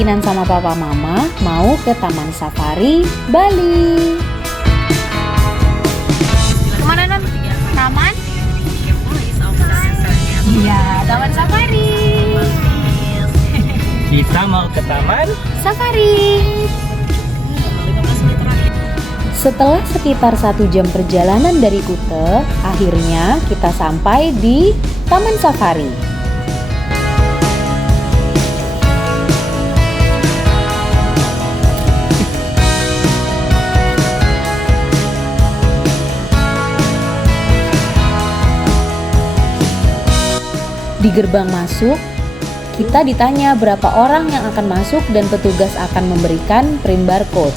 Kinan sama papa mama mau ke Taman Safari Bali. Kemana non? Taman? Iya, Taman Safari. Kita mau ke Taman Safari. Setelah sekitar 1 jam perjalanan dari Kuta, akhirnya kita sampai di Taman Safari. Di gerbang masuk, kita ditanya berapa orang yang akan masuk dan petugas akan memberikan print barcode.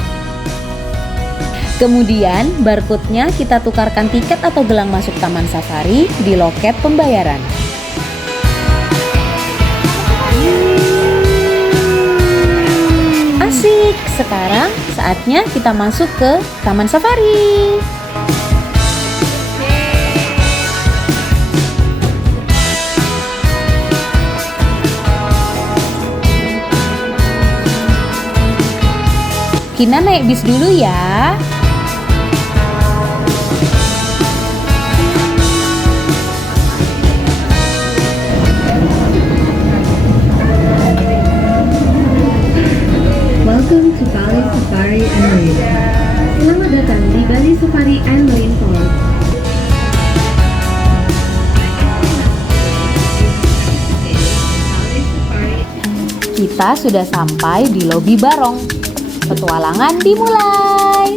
Kemudian barcode-nya kita tukarkan tiket atau gelang masuk Taman Safari di loket pembayaran. Asik, sekarang saatnya kita masuk ke Taman Safari. Kinan naik bis dulu ya. Welcome to Bali Safari and Marine. Selamat datang di Bali Safari and Marine Park. Kita sudah sampai di lobi Barong. Petualangan dimulai.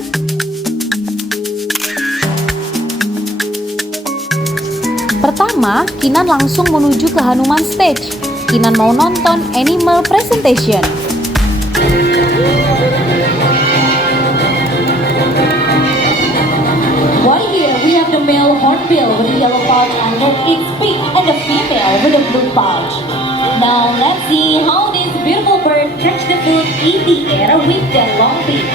Pertama, Kinan langsung menuju ke Hanuman Stage. Kinan mau nonton animal presentation. Right here we have the male hornbill with a yellow pouch under its beak and the female with a blue pouch. Now let's see how this beautiful bird catch the food in the air with their long beak.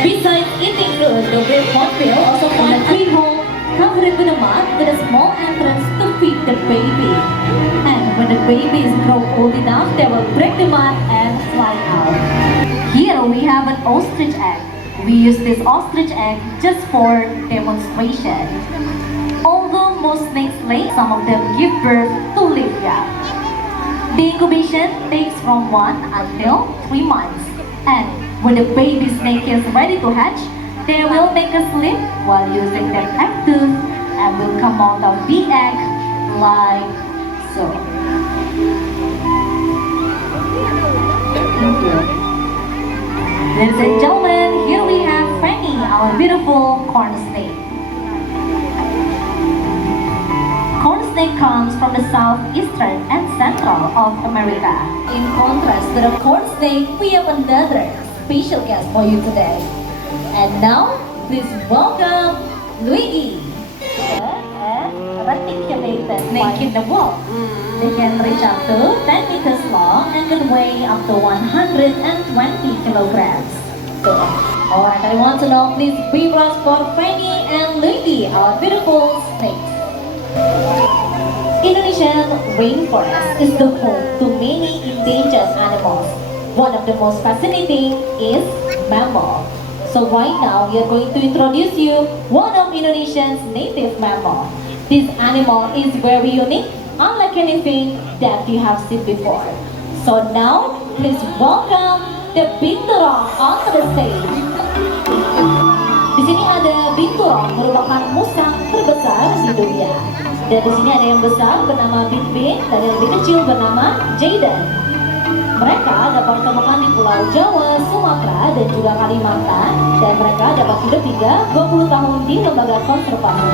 Besides eating food, the red hornbill also finds a tree hole covered with a mud with a small entrance to feed the baby. And when the babies grow old enough, they will break the mud and fly out. Here we have an ostrich egg. We use this ostrich egg just for demonstration. Although most snakes lay, some of them give birth to live young. The incubation takes from 1 until 3 months. And when the baby snake is ready to hatch, they will make a slip while using their egg tooth and will come out of the egg like so. Thank you. Ladies and gentlemen, here we have Frankie, our beautiful corn snake. Corn snake comes from the southeastern and central of America. In contrast to the corn snake, we have another special guest for you today. And now, please welcome Luigi, a reticulated snake in the world. They can reach up to 10 meters long and can weigh up to 120 kilograms. So, alright, I want to know, please be blessed for Fanny and Luigi, our beautiful snakes. Indonesian rainforest is the home to many endangered animals. One of the most fascinating is mammal. So right now, we are going to introduce you one of Indonesia's native mammal. This animal is very unique, unlike anything that you have seen before. So now, please welcome the binturong onto the stage. Di sini ada binturong, merupakan musang terbesar di dunia. Dan di sini ada yang besar bernama Bin-Bin dan yang lebih kecil bernama Jayden. Mereka dapat ditemukan di Pulau Jawa, Sumatera, dan juga Kalimantan. Dan mereka dapat hidup hingga 20 tahun di lembaga konservasi.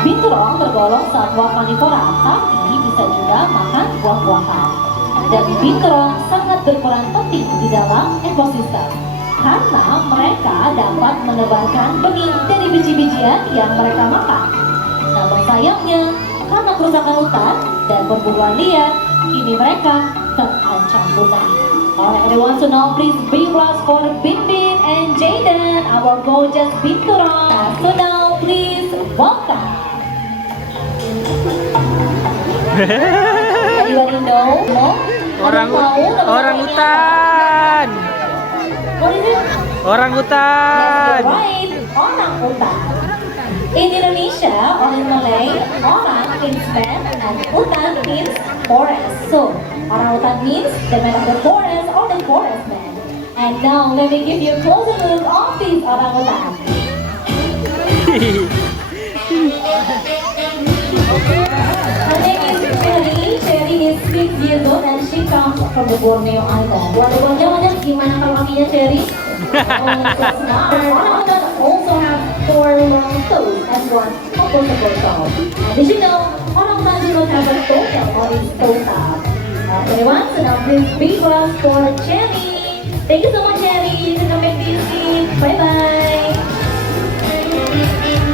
Binturong tergolong satwa karnivora, tapi bisa juga makan buah-buahan. Dan binturong sangat berperan penting di dalam ekosistem karena mereka dapat menebarkan benih dari biji-bijian yang mereka makan. Namun sayangnya, karena kerusakan hutan dan perburuan liar, kini mereka terancam punah. Alright, I want to know, please be blessed for Bin-Bin and Jayden, our gorgeous binturong. So now, please welcome. Anybody know Ada yang tahu Orang hutan. What is it? Orang hutan. Right, orang utan. In Indonesia or in Malay, orang means man and utan means forest. So, orang utan means the man of the forest or the forest man. And now let me give you a closer look of this orang utan. Her name is Cherry. Cherry is 6 years old and she comes from the Borneo Island. Buat Borneo, gimana kalau kakinya Cherry? Orang-orang also have 4 long toes and 1 opposable toe. And did you know, orang-orang do not have a toenail on its toe top. Everyone, so now please big applause for Cherry. Thank you so much, Cherry. You can come back to your seat. Bye-bye.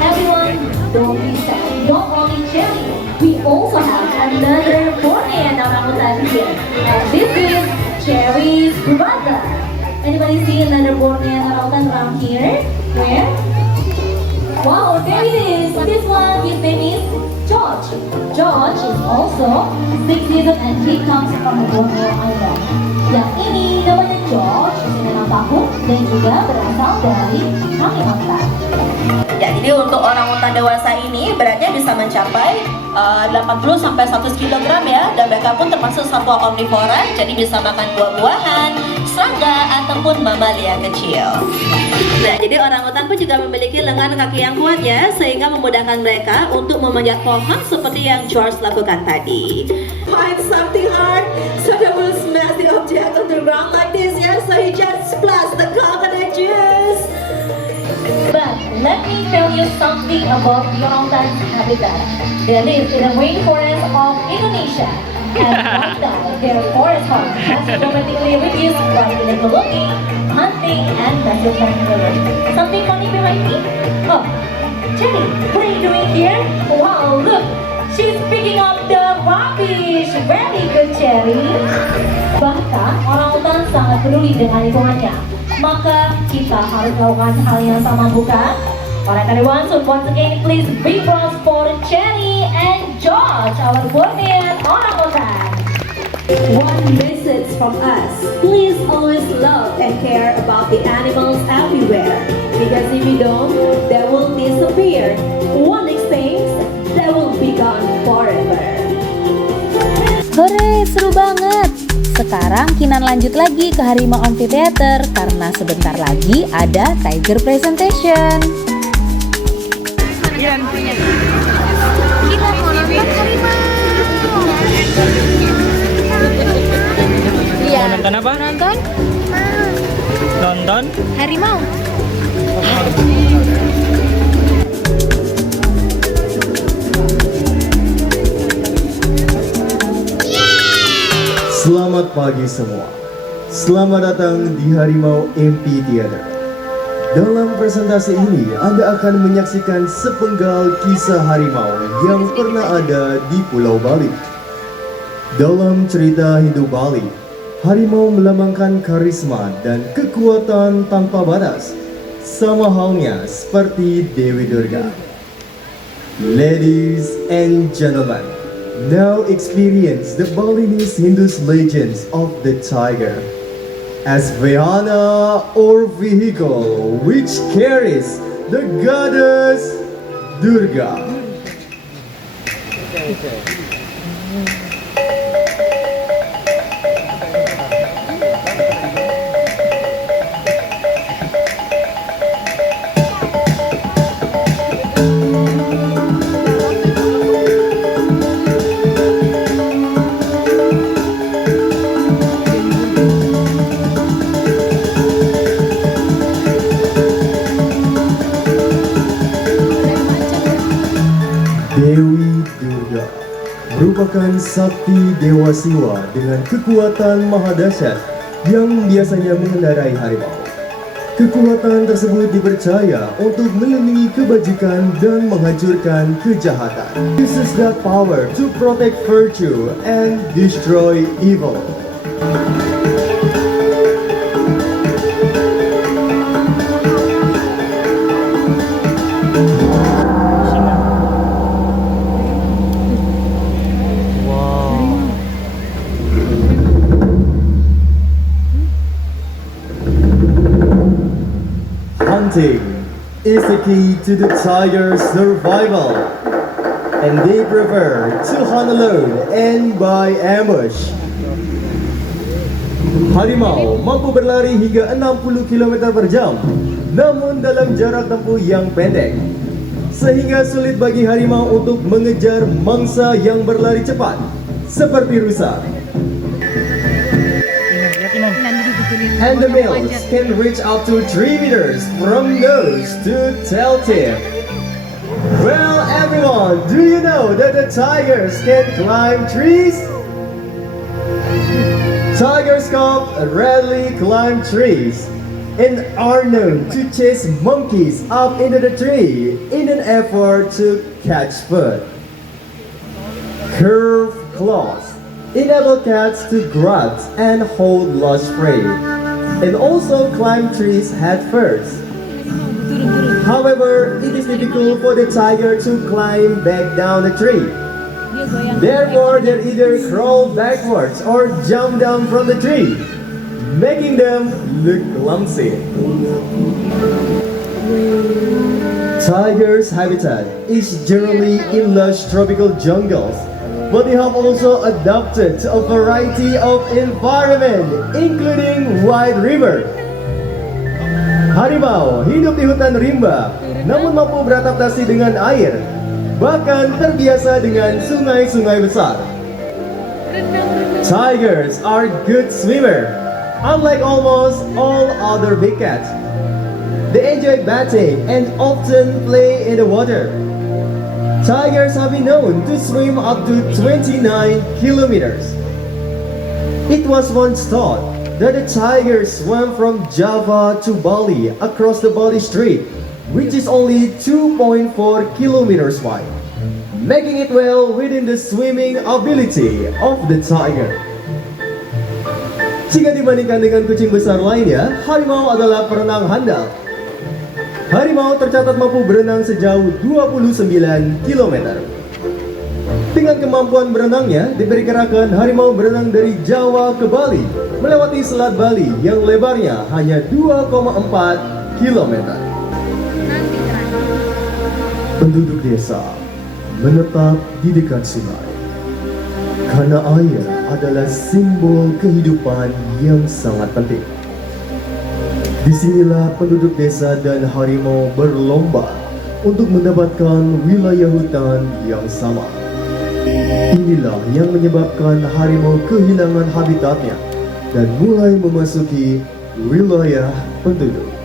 Everyone, don't be sad. Not only Cherry, we also have another Bornean orangutan here. And this is Cherry's brother. Anybody see another Bornean orangutan around here? Where? Wow, there it is. This one, his name is George. George is also 6 years old and he comes from the Borneo Island. Yang ini namanya George, usia 6 tahun dan juga berasal dari Kalimantan. Ya, jadi untuk orang utan dewasa ini beratnya bisa mencapai 80 sampai 100 kg ya, dan mereka pun termasuk satwa omnivora, jadi bisa makan buah-buahan, serangga ataupun mamalia kecil. Nah, jadi orang utan pun juga memiliki lengan kaki yang kuat ya, sehingga memudahkan mereka untuk memanjat pohon seperti yang George lakukan tadi. Find something hard, so they will smash the object on the ground like this, yeah. So he just splash the coconut juice. But let me tell you something about the orangutan's habitat. They live in the rainforest of Indonesia. And right now, their forest home has dramatically reduced while illegal logging, hunting, and massive living. Something funny behind me? Oh, Jenny, what are you doing here? Wow, look! She's picking up the rubbish! Very good, Cherry! Bahkan, orangutan sangat peduli dengan lingkungannya. Maka kita harus melakukan hal yang sama, bukan? Alright everyone, so once again please big applause for Cherry and George, our Bornean orangutan. One message from us: please always love and care about the animals everywhere. Because if you don't, they will disappear. One extinct, they will be gone forever. Hore, seru banget! Sekarang Kinan lanjut lagi ke Harimau Amphitheater karena sebentar lagi ada Tiger Presentation. Kita mau nonton harimau. Iya. Nonton apa? Nonton Nonton? harimau. Selamat pagi semua. Selamat datang di Harimau Amphitheater. Dalam presentasi ini, Anda akan menyaksikan sepenggal kisah harimau yang pernah ada di Pulau Bali. Dalam cerita Hindu Bali, harimau melambangkan karisma dan kekuatan tanpa batas, sama halnya seperti Dewi Durga. Ladies and gentlemen, now experience the Balinese Hindus legends of the tiger as Vahana or vehicle which carries the goddess Durga. Dewi Durga merupakan sakti Dewa Siwa dengan kekuatan maha dahsyat yang biasanya mengendarai harimau. Kekuatan tersebut dipercaya untuk melindungi kebajikan dan menghancurkan kejahatan. Uses that power to protect virtue and destroy evil. Hunting is the key to the tiger's survival, and they prefer to hunt alone and by ambush. Harimau mampu berlari hingga 60 km per jam, namun dalam jarak tempuh yang pendek, sehingga sulit bagi harimau untuk mengejar mangsa yang berlari cepat, seperti rusa. And the males can reach up to 3 meters from nose to tail tip. Well, everyone, do you know that the tigers can climb trees? Tigers can readily climb trees and are known to chase monkeys up into the tree in an effort to catch food. Curved claws enable cats to grab and hold large prey, and also climb trees head first. However, it is difficult for the tiger to climb back down the tree. Therefore, they either crawl backwards or jump down from the tree, making them look clumsy. Tigers' habitat is generally in lush tropical jungles, but they have also adapted to a variety of environment, including wide river. Harimau hidup di hutan rimba, namun mampu beradaptasi dengan air, bahkan terbiasa dengan sungai-sungai besar. Tigers are good swimmer, unlike almost all other big cats. They enjoy bathing and often play in the water. Tigers have been known to swim up to 29 kilometers. It was once thought that the tiger swam from Java to Bali across the Bali Strait, which is only 2.4 kilometers wide, making it well within the swimming ability of the tiger. Jika dibandingkan dengan kucing besar lainnya, harimau adalah perenang handal. Harimau tercatat mampu berenang sejauh 29 km. Dengan kemampuan berenangnya, diperkirakan harimau berenang dari Jawa ke Bali, melewati Selat Bali yang lebarnya hanya 2,4 km. Penduduk desa menetap di dekat sungai, karena air adalah simbol kehidupan yang sangat penting. Disinilah penduduk desa dan harimau berlomba untuk mendapatkan wilayah hutan yang sama. Inilah yang menyebabkan harimau kehilangan habitatnya dan mulai memasuki wilayah penduduk.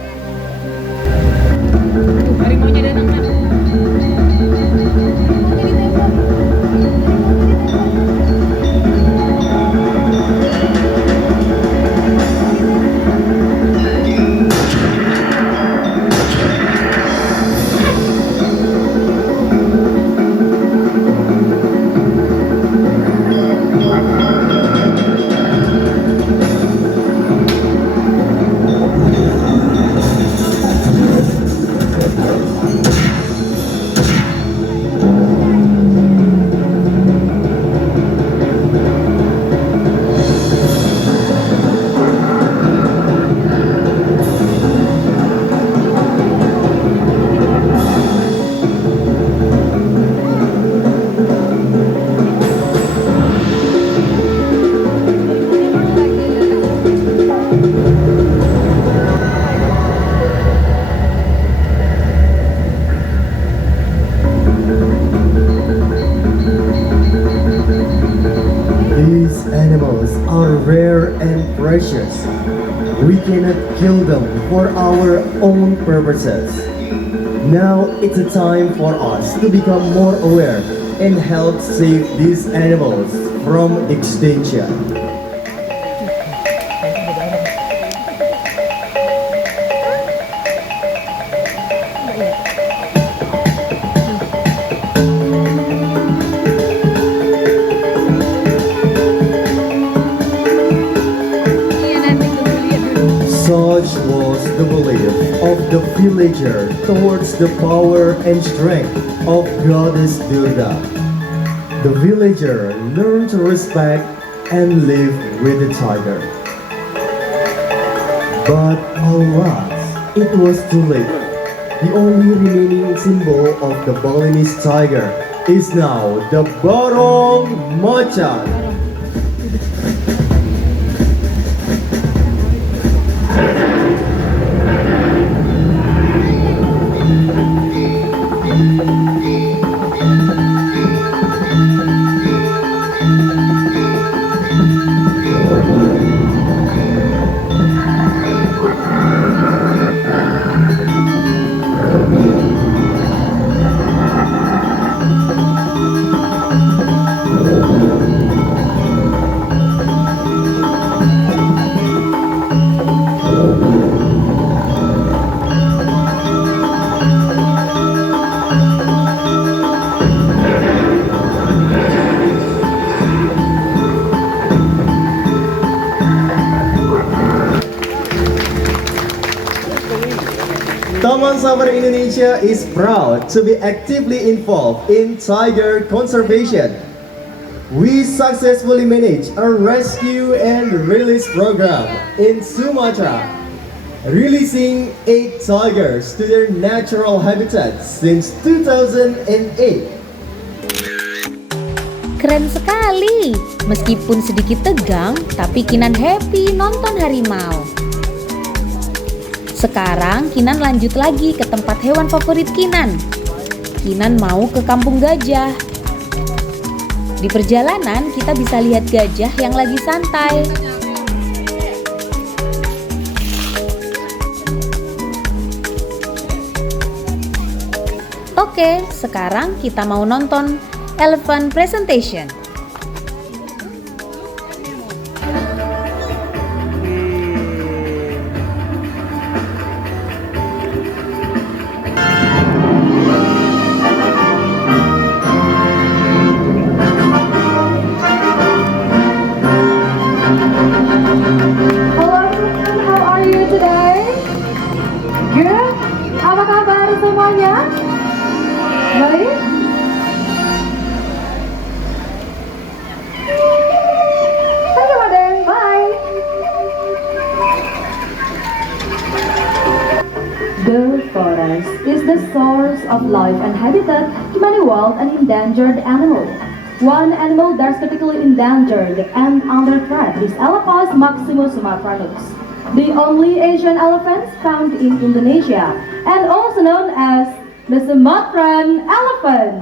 These animals are rare and precious. We cannot kill them for our own purposes. Now it's a time for us to become more aware and help save these animals from extinction. Such was the belief of the villager towards the power and strength of Goddess Durga. The villager learned to respect and live with the tiger. But alas, it was too late. The only remaining symbol of the Balinese tiger is now the Barong Macan. Taman Safari Indonesia is proud to be actively involved in tiger conservation. We successfully manage a rescue and release program in Sumatra, releasing 8 tigers to their natural habitat since 2008. Keren sekali. Meskipun sedikit tegang, tapi Kinan happy nonton harimau. Sekarang Kinan lanjut lagi ke tempat hewan favorit Kinan. Kinan mau ke kampung gajah. Di perjalanan kita bisa lihat gajah yang lagi santai. Oke, sekarang kita mau nonton elephant presentation. Apa kabar semuanya? Baik? Thank you, Madam. Bye. The forest is the source of life and habitat to many wild and endangered animals. One animal that's critically endangered and under threat is Elephas maximus sumatranus, the only Asian elephant found in Indonesia, and also known as the Sumatran elephant.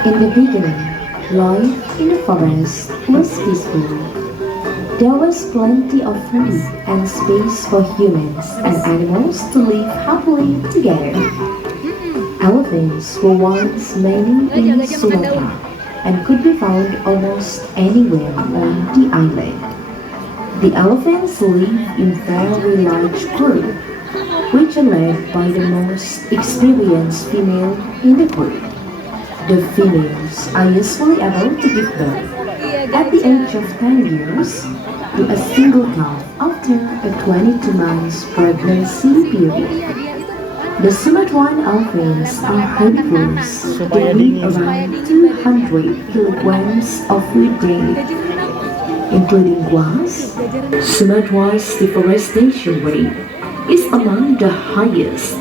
In the beginning, life in the forest was peaceful. There was plenty of food and space for humans and animals to live happily together. Elephants were once many in Sumatra and could be found almost anywhere on the island. The elephants live in very large groups, which are led by the most experienced female in the group. The females are usually able to give birth at the age of 10 years to a single calf after a 22 months pregnancy period. The Sumatran elephants are herbivores. They eat around 200 kilograms of food daily, including grass. Sumatra's deforestation rate is among the highest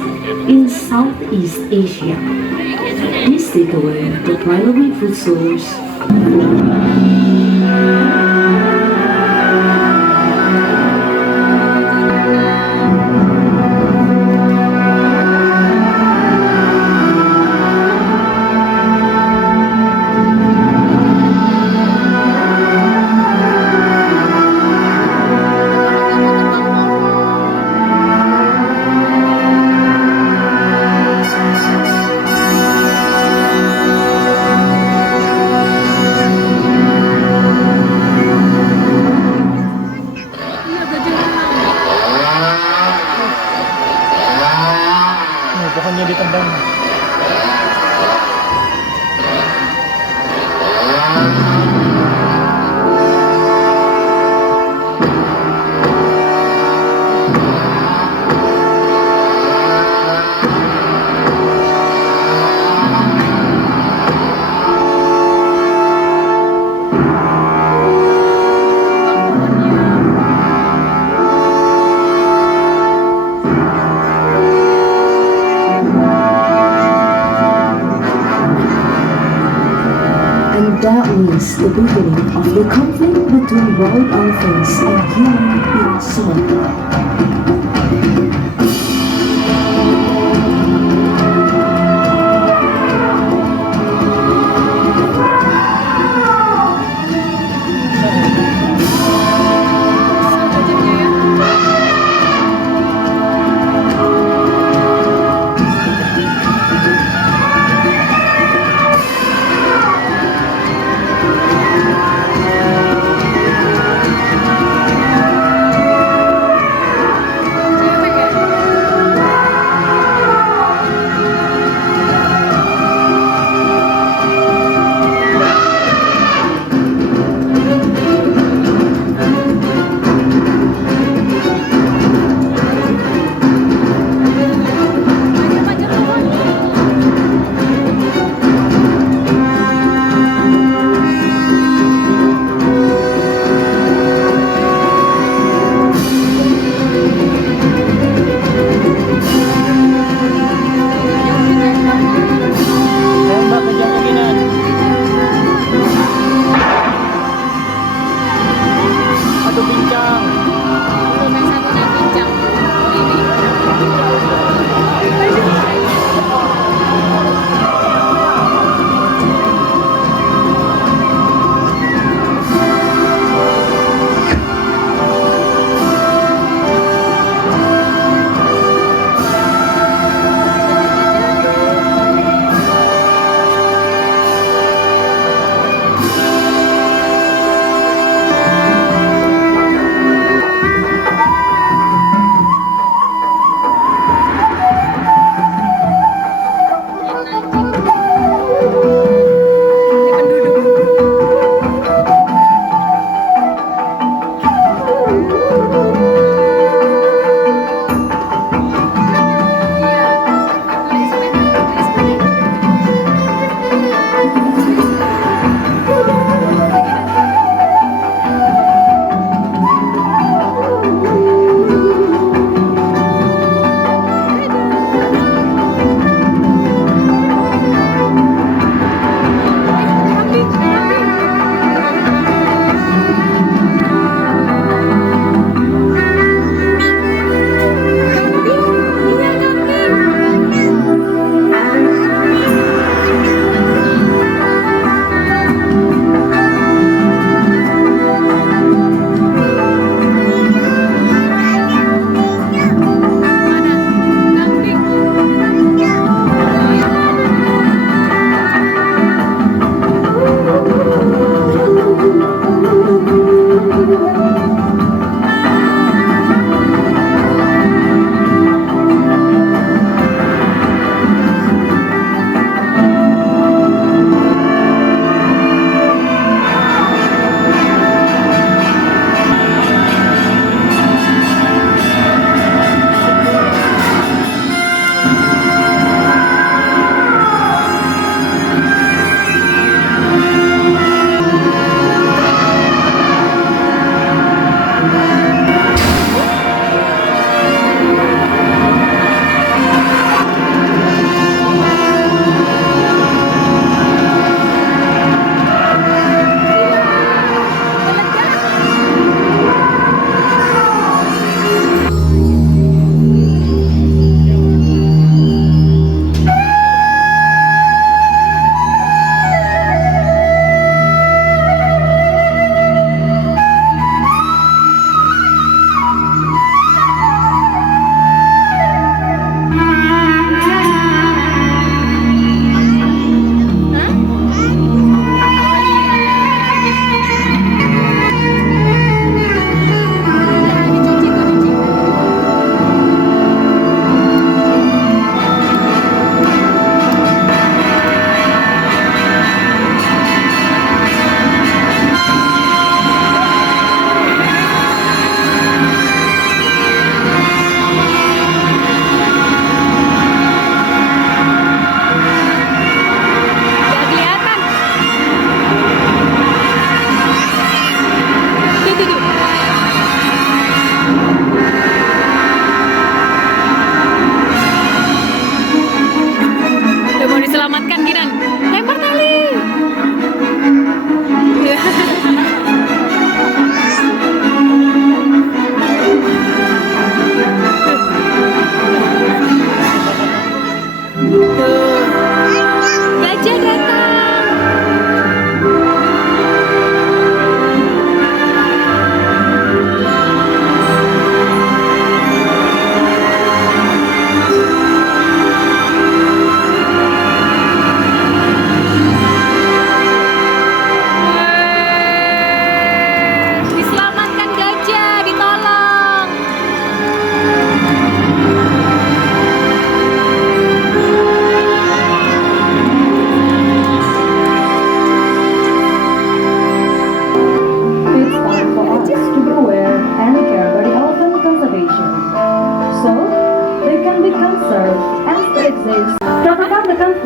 in Southeast Asia. This take away the primary food source. is the beginning of the conflict between wild elephants and humans in Sumatera. Tembak ke kemungkinan. Aduh pincang.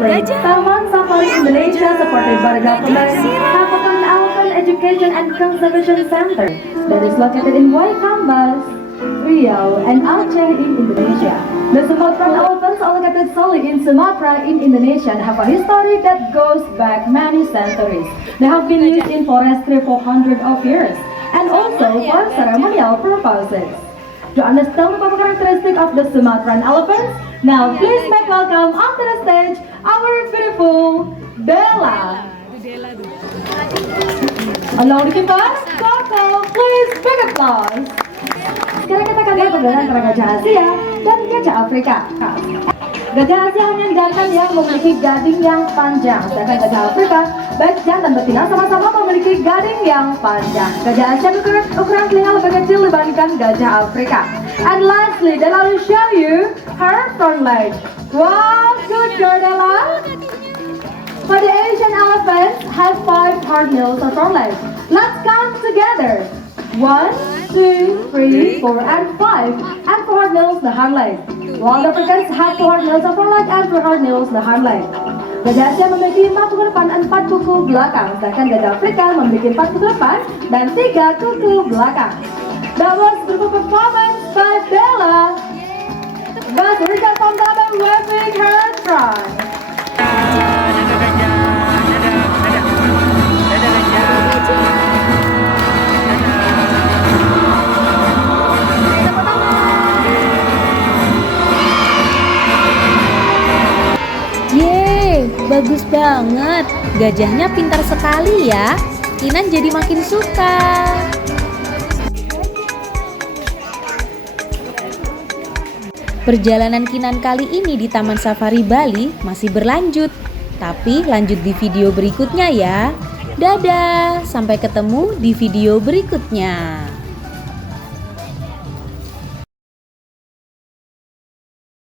Lastly, Taman Safari Indonesia, supported by the government, have opened an elephant education and conservation center that is located in Waikambas, Riau, and Aceh in Indonesia. The Sumatran elephants are located solely in Sumatra in Indonesia and have a history that goes back many centuries. They have been used in forestry for hundreds of years and also for ceremonial purposes. To understand the characteristic of the Sumatran elephants, now please make welcome onto the stage our beautiful Bella. Along the keepers, Coco, please big applause. Sekarang kita akan lihat perbedaan antara gajah Asia dan gajah Afrika. Gajah Asia hanya jantan yang memiliki gading yang panjang, sedangkan gajah Afrika baik jantan betina sama-sama memiliki gading yang panjang. Gajah Asia ukuran telinga lebih kecil dibandingkan gajah Afrika. And lastly, Della will show you her front leg. Wow, good girl, Della. For the Asian elephants have 5 hard nails on front legs. Let's count together. 1, 2, 3, 4, and 5, and 4 hard nails the hind leg. While the Africans have 2 hard nails the front leg and 2 hard nails the hind leg. Gajah Asia memiliki 4 kuku depan dan 4 kuku belakang, sedangkan gajah Afrika memiliki 4 kuku depan dan 3 kuku belakang. That was beautiful performance by Bella. But Rika Pondaba waving her trunk. Yeay, bagus banget. Gajahnya pintar sekali ya. Kinan jadi makin suka. Perjalanan Kinan kali ini di Taman Safari Bali masih berlanjut. Tapi lanjut di video berikutnya ya. Dadah, sampai ketemu di video berikutnya.